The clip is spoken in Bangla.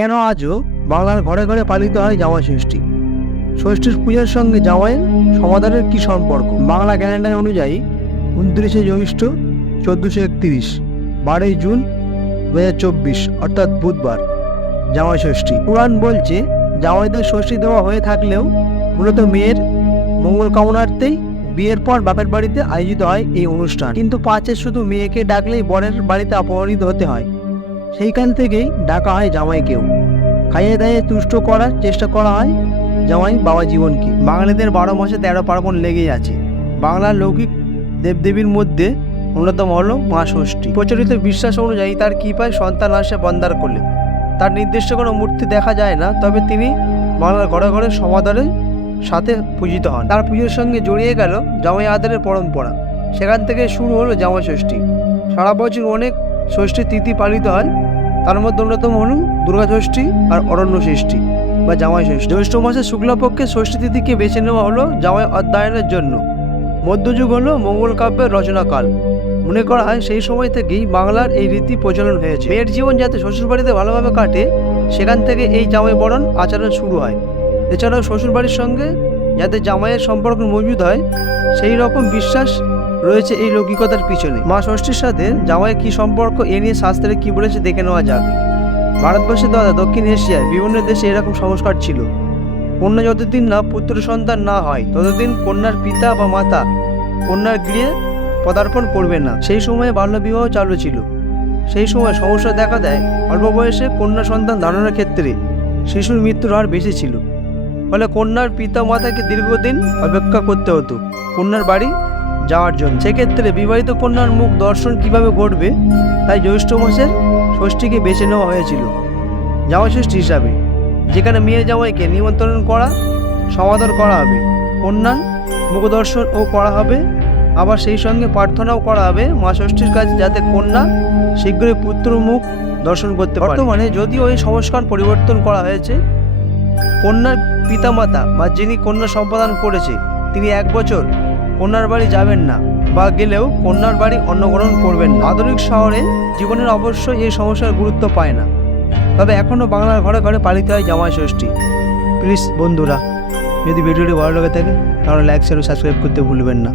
কেন আজও বাংলার ঘরে ঘরে পালিত হয় জামাই ষষ্ঠী? ষষ্ঠীর পূজার সঙ্গে জামাইয়ের সমাধানের কী সম্পর্ক? বাংলা ক্যালেন্ডার অনুযায়ী উনত্রিশে জ্যৈষ্ঠ চোদ্দোশো একত্রিশ, বারোই জুন দু হাজার চব্বিশ, অর্থাৎ বুধবার, জামাই ষষ্ঠী। পুরাণ বলছে, জামাইদের ষষ্ঠী দেওয়া হয়ে থাকলেও মূলত মেয়ের মঙ্গল কামনার্থেই বিয়ের পর বাপের বাড়িতে আয়োজিত হয় এই অনুষ্ঠান। কিন্তু পাঁচের শুধু মেয়েকে ডাকলেই বরের বাড়িতে অপমানিত হতে হয়। সেইখান থেকেই ডাকা হয় জামাইকেও। খাইয়ে দাইয়ে তুষ্ট করার চেষ্টা করা হয় জামাই বাবা জীবনকে। বাঙালিদের বারো মাসে তেরো পার্বণ লেগেই আছে। বাংলার লৌকিক দেবদেবীর মধ্যে অন্যতম হলো মা ষষ্ঠী। প্রচলিত বিশ্বাস অনুযায়ী তার কৃপায় সন্তান আসে বন্দার করলে তার নির্দিষ্ট কোনো মূর্তি দেখা যায় না, তবে তিনি বাংলার ঘরে ঘরে সমাদরের সাথে পূজিত হন। তার পুজোর সঙ্গে জড়িয়ে গেল জামাই আদরের পরম্পরা। সেখান থেকে শুরু হলো জামাই ষষ্ঠী। সারা বছর অনেক ষষ্ঠী তিথি পালিত হয়। তার মধ্যে অন্যতম হল দুর্গা ষষ্ঠী আর অরণ্য ষষ্ঠী বা জামাই ষষ্ঠী। জ্যৈষ্ঠ মাসের শুক্লপক্ষে ষষ্ঠী তিথিকে বেছে নেওয়া হলো জামাই অধ্যয়নের জন্য। মধ্যযুগ হলো মঙ্গল কাব্যের রচনাকাল। মনে করা হয় সেই সময় থেকেই বাংলার এই রীতি প্রচলন হয়েছে। মেয়ের জীবন যাতে শ্বশুরবাড়িতে ভালোভাবে কাটে, সেখান থেকে এই জামাই বরণ আচরণ শুরু হয়। এছাড়াও শ্বশুরবাড়ির সঙ্গে যাতে জামাইয়ের সম্পর্ক মজুদ হয়, সেই রকম বিশ্বাস রয়েছে এই লৌকিকতার পিছনে। মা ষষ্ঠীর সাথে জামাইয়ের কী সম্পর্ক এ নিয়ে শাস্ত্রে কী বলেছে দেখে নেওয়া যাক। ভারতবর্ষে তথা দক্ষিণ এশিয়ায় বিভিন্ন দেশে এরকম সংস্কার ছিল। কন্যা যতদিন না পুত্র সন্তান না হয়, ততদিন কন্যার পিতা বা মাতা কন্যার গৃহে পদার্পণ করবে না। সেই সময়ে বাল্যবিবাহ চালু ছিল। সেই সময় সমস্যা দেখা দেয়, অল্প বয়সে কন্যা সন্তান ধারণের ক্ষেত্রে শিশুর মৃত্যুর হার বেশি ছিল। ফলে কন্যার পিতা মাতাকে দীর্ঘদিন অপেক্ষা করতে হতো। কন্যার বাড়ি যাওয়ার জন্য। সেক্ষেত্রে বিবাহিত কন্যার মুখ দর্শন কীভাবে ঘটবে? তাই জ্যৈষ্ঠ মাসের ষষ্ঠীকে বেছে নেওয়া হয়েছিল। জামাই ষষ্ঠী হিসাবে। যেখানে মেয়ে জামাইকে নিমন্ত্রণ করা, সমাদর করা হবে। কন্যার মুখদর্শন ও করা হবে। আবার সেই সঙ্গে প্রার্থনাও করা হবে মা ষষ্ঠীর কাছে যাতে কন্যা শীঘ্রই পুত্র মুখ দর্শন করতে পারে। বর্তমানে যদিও এই সংস্কার পরিবর্তন করা হয়েছে, কন্যার পিতামাতা বা যিনি কন্যা সম্পাদন করেছে, তিনি এক বছর কন্যার বাড়ি যাবেন না বা গেলেও কন্যার বাড়ি অন্নগ্রহণ করবেন না। আধুনিক শহরে জীবনের অবশ্য এই সমস্যার গুরুত্ব পায় না। তবে এখনও বাংলার ঘরে ঘরে পালিত হয় জামাই ষষ্ঠী। প্লিজ বন্ধুরা, যদি ভিডিওটি ভালো লাগে থাকে, তাহলে লাইক শেয়ার সাবস্ক্রাইব করতে ভুলবেন না।